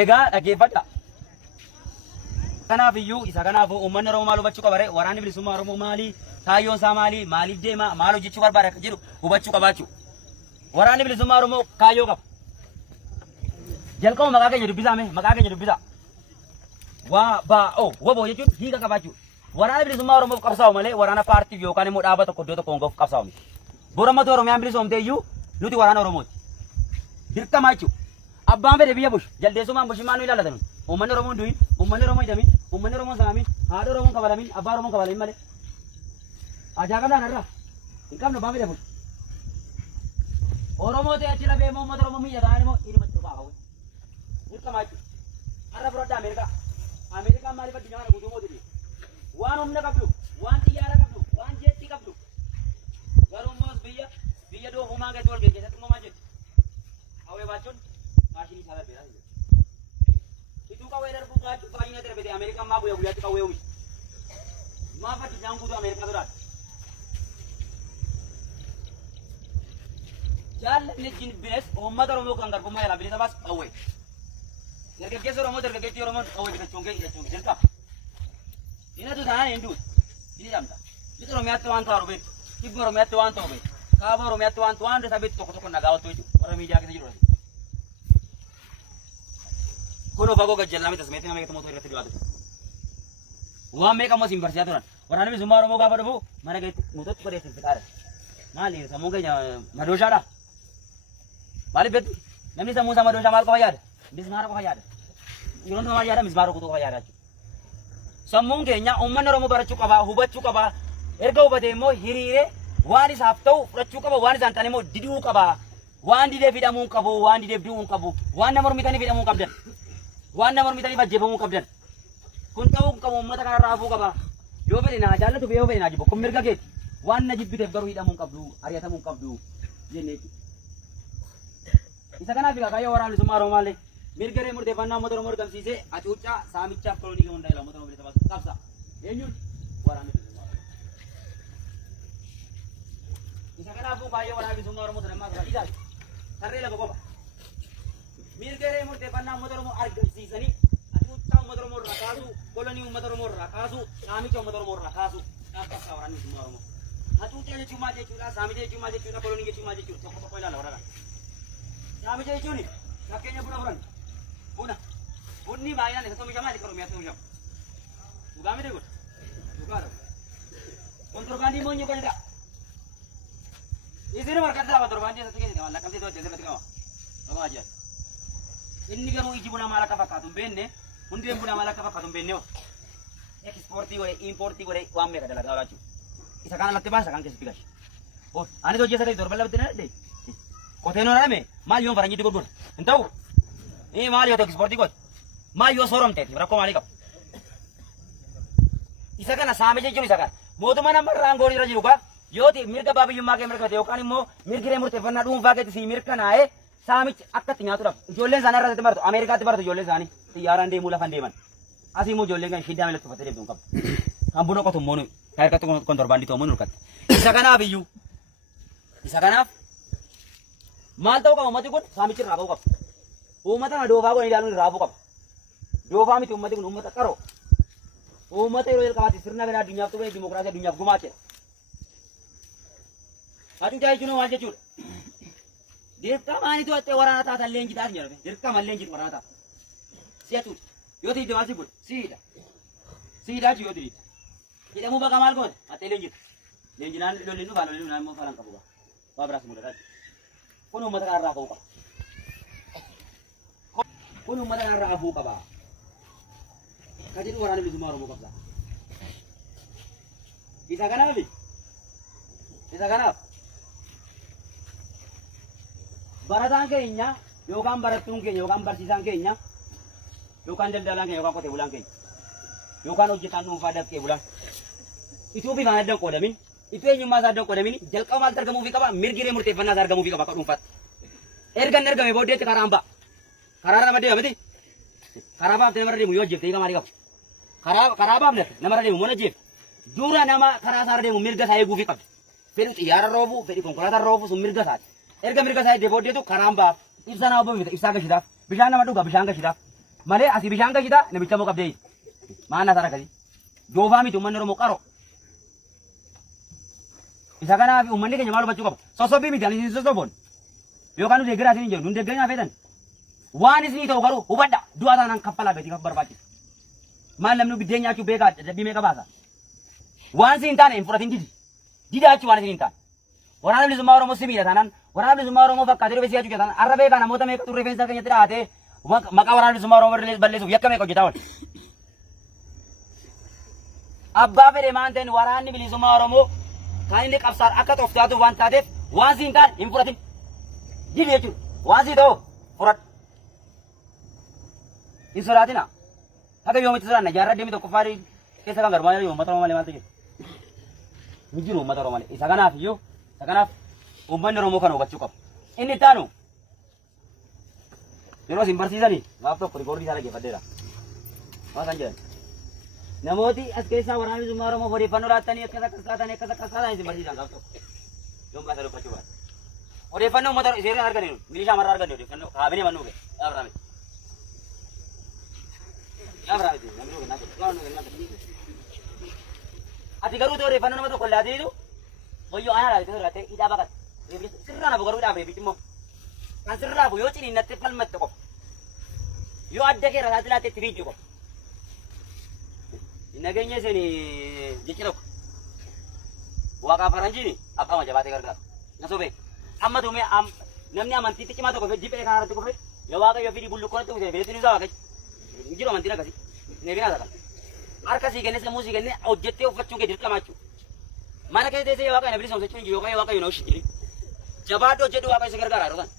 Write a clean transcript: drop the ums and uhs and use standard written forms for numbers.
Egaa dhaggeeffadha. Kanaafiyyuu isa kanaafuu uummanni Oromoo maal hubachuu qaba ree? Waraanni bilisummaa Oromoo maali? Kaayyoon isaa maali? Maaliif deema? Maal hojjechuu barbaada akka jedhu hubachuu qabaachuu. Waraanni bilisummaa Oromoo kaayyoo qaba. Jalqaba maqaa keenya dubbisaa mee? Maqaa keenya dubbisaa. Waboo jechuun hiika qabaachuu. Waraanni bilisummaa Oromoof qabsaa'u malee waraana paartiif yookaan immoo dhaaba tokko iddoo tokko hongoof qabsaa'u miti. Borommatu Oromiyaan bilisoomte iyyuu nuti waraana Oromooti. Dirqama jechuudha. Abbaan fedhe biyya bush jaldeessumaan bushimmaan nu ilaallatan. Uummanni Oromoo du'in, uummanni Oromoo hidhamin, uummanni Oromoo saamin, haadha Oromoo kabalamin, abbaa Oromoo kabalamin malee. Ajaa qabnaan irraa hin qabnu abbaan fedhe bush. Oromoo ta'e achi rabee immoo uummata Oromoo miidha ta'an immoo hidhumatti dhufaa hawwe. Dirqama jechuudha. Har'a fudhadha Ameerikaa. Ameerikaan maaliif addunyaa kana guutuu mootii? Waan humna qabdu, waan xiyyaara qabdu, waan jeettii qabdu. Garuu immoo biyya doofumaa gadi wal geggeessatti immoo maal jettu? Hawwee baachuun maashinii isaa darbeedha. Ituu qawwee darbuu baay'ina darbete Ameerikaan maa guyyaa guyyaatti qawwee oomisha. Maaf addunyaan guutuu Ameerikaa biraadha. Jaallatni bines uummata Oromoo kan garbummaa yaalaa bilisa baas qawwee. Dargaggeessa Oromoo dargaggeettii Oromoon qawwee bitachuun dirqama. Inatu taanaan hin duutu. Inni dhamta. Lixa Oromiyaatti waan ta'u beektu. Kibba Oromiyaatti waan ta'u beektu. Kaaba Oromiyaatti waan ta'u waan isaa beektu tokko tokko nagaa wattu jechuudha. Warra miidiyaa keessa jiru. Kun fagoo gajjallaa miti asmeetti nama eegatu mootuu irratti dhiyaatu. Waan meeqa ammoo siin barsiisaa turan. Waraanni bilisummaa Oromoo gaafa dhufu mana keessatti moototti godhee itti fixaadha. Maali sammuun keenya madooshaadha. Maaliif beektu? Namni sammuu isaa madooshaa maal qofa yaada? Mismaara qofa yaada. Yeroo hundumaa yaada mismaara qofa yaada jechuudha. Sammuun keenya uummanni Oromoo barachuu qaba, hubachuu qaba. Erga hubatee immoo hiriiree waan isaaf ta'u fudhachuu qaba, waan isaan ta'an immoo diduu qaba. Waan didee fidhamuu qabu, waan didee du'uu qabu, waan nama mormitanii fidhamuu qabdan. Waan nama mormitanii ajjeefamuu qabdan. Kun ta'uu qabu uummata kanarraa hafuu qaba. Yoo fedhe naa jaallatu yoo fedhe naa jibbu kun mirga keeti. Waan na jibbiteef garuu hidhamuu qabdu, ari'atamuu qabdu jennee. Isa kanaaf kaayyoo waraana bilisummaa Oromoo maallee mirga ree murteeffannaa uummata Oromoo argamsiisee hacuuccaa saamichaaf kolonii gahuu hundaa'e uummata Oromoo bilisa baasu qabsa. Eenyuun waraana bilisummaa Oromoo. Isa kanaafuu kaayyoo waraana bilisummaa Oromoo sadammaa qaba. Isaati tarree lafa qofa. Mirga ree murteeffannaa uummata Oromoo argamsiisanii hacuuccaa uummata Oromoo irraa kaasuu, kolonii uummata Oromoo irraa kaasuu, saamicha uummata Oromoo irraa kaasuu qabsa waraana bilisummaa Oromoo. Hacuuccaa jechuun maal jechuudha? Saamicha jechuun maal jechuudha? Kolonii jechuun maal jechuudha? Tokko tokko ilaala waraana. Saamicha jechuun fakkeenya buna furan. Bunni baay'inaan isa oomishamaa liqa Oromiyaatti oomishama. Dhugaa miti kun? Dhugaadha. Kontorbaandii immoo eenyu kanidha? Isin marqaddaa kontorbaandii asatti keessatti qaba. Lakkabsee to'attee asirratti qaba. Qabaa jira. Inni garuu iji bunaa maal akka fakkaatu hin beekne, hundeen bunaa maal akka fakkaatu hin beekne hoo. Ekspoortii godhee, impoortii godhee waan meeqa dalagaa jechuudha. Isa kana latti baasa kan keessatti gashi. Anis hojii isa ta'e torban lafatti na dhadhee. Qoteen horadhame maal yoo faranjiitti gurgura? Hin ta'u? Maal yoo ta'u ekspoortii godhe? Maal yoo sooromteeti rakkoo maalii qabu? Isa kana saame jechuun isa kana. Mootummaan amma irraa aangoo irra jiru kaa yooti mirga abbaa biyyummaa kee mirkate yookaan immoo mirgi ree murteeffannaa dhuunfaa keetti si mirkanaa'ee saamichi akka itti nyaatuudhaaf ijoolleen isaanii irratti baratu Ameerikaatti baratu ijoolleen isaanii xiyyaaraan deemuu lafan deeman. Asii immoo ijoolleen kan shiddaa meelatti uffattee deemtu hin qabdu. Kan buna qotu immoo kan hirkatti kontorbaandii ta'u immoo nurkatte. Isa kanaaf iyyuu isa kanaaf maal ta'uu qaba uummati kun saamichi irraa ba'uu qaba. Uummata kana doofaa godhanii ilaaluun irraa ba'uu qaba. Doofaa miti uummati kun uummata qaroo. Uummata yeroo jalqabaatti sirna gadaa addunyaaf tuqee dimokiraasii addunyaaf gumaachedha. Hacuuccaa jechuun maal jechuudha? Dirqamaan to'attee waraana taatan leenjiidhaaf jedhame. Dirqamaan leenjiidha waraana taata. Si hacuucca. Yoo tiidde maal si godhe? Siidha. Siidhaa yoo tiidde. Hidhamuu baqa maal goone? Hattee leenjidha. Leenjinaan lolli dhufaa lolli dhufaa immoo falan qabu. Waa biraas mudataa. Kun uummata kanarraa ka'uu qaba. Kun uummata kanarraa hafuu qaba. Kan jedhu waraana bilisummaa Oromoo qabsa. Isa kanaaf barataan keenya yookaan barattuun keenya yookaan barsiisaan keenya yookaan daldalaan keenya yookaan qotee bulaan keenya yookaan hojjetaan dhuunfaa dafqee bulaan ituu bifaan addan qoodamin ituu eenyummaa isaa addan qoodamin jalqaba maaltu argamuufii qaba mirgi ree murteeffannaa isaa argamuufii qaba akka dhuunfaatti. Erga inni argame booddeetti karaan ba'a. Karaa nama deema miti. Karaa baafte namarra deemu yoo hojjefte hiika maalii qaba? Karaa baafne namarra deemu mana jeef. Dura nama karaa isaarra deemu mirga isaa eeguufii qabdi. Fedhi xiyyaara roofu, fedhi konkolaataa roofu sun mirga isaati. Erga mirga isaa eegdee booddeetu karaan baaf. Ibsaa nama booda ibsaa gashitaaf. bishaan nama dhuga bishaan gashita malee asii bishaan gashita namicha moo qabdee maana sara kadi joofaa miti uummanni Oromoo qaro isa kanaaf uummanni keenya maal hubachuu qabu sosobbii miti ani sosobboon yookaan nu deeggaraa isin hin jedhu nu deeggaranii hafeetan waan isinii ta'u garuu hubadha du'a taanaan kaffalaa beetii kan barbaachisu maal namni biddeen nyaachuu beekaa dadhabbii meeqa baasa waan isin hin taane hin fudhatin didaa jechuun waan isin hin taane waraana bilisummaa Oromoo simiidha taanaan waraana bilisummaa Oromoo fakkaatee rifeensi yaachuu taanaan arra beekaa namoota meeqa tu rifeensa keenyatti dhahatee maqaa waraana bilisummaa Oromoo balleessuuf yakka meeqa hojjetaa oole. Abbaa fedhe maan ta'een waraanni bilisummaa Oromoo kan inni qabsaan akka toftaatu waan taateef waan isin hin taane hin fudhatin didi jechuudha waan isin ta'u fudhadhu. Hin sodaatina haga yoomitti sodaanna jaarraa deemee tokko faarii keessa kan garmaa jiru uummata Oromoo malee maal ta'e hin jiru uummata Oromoo malee isa kanaaf uummanni Oromoo kana hubachuu qabu inni itti aanu yeroo isin barsiisanii maaf tokko rikoordii isaa dhaggeeffadheera waan kan jedhan namooti as keessaa waraana bilisummaa Oromoo odeeffannoo laattanii akkas taatan isin barsiisan gaaf tokko yoom kaasa dubbachuu baate odeeffannoo uummata seeraan arganii milishaa marraa arganii odeeffannoo kaabinee mannuu ga'e dhaabramee. Ati garuu ta'uu odeeffannoo nama tokko laatiitu wayyoo aanaa laatee irratti hidhaa baqate sirraa nafu garuu hidhaa reebichi immoo kan sirraa bu yoo ciniinnatti falmatte qofa yoo adda kee irraa laatte itti fiigdu qofa nageenya isin jechi tokko waaqaa faranjiini abbaa majabaatee gargaaru na sobee amma tuumee namni amantiitti cimaa tokko diphee kana irratti kufe yoo waaqayyo fidii bullukkootti uusee fideetti ni waaqayyo Injiro amantiin akkasii neebinaa ta'a harka sii kennee sammuu sii kennee hojjettee uffachuun kee dirqama jechuudha mana keessa teessee waaqayyo na bilisomsa jechuun yookaan waaqayyo na ushi jedhi jabaadhu hojjedhu waaqayyo si gargaara yeroo sana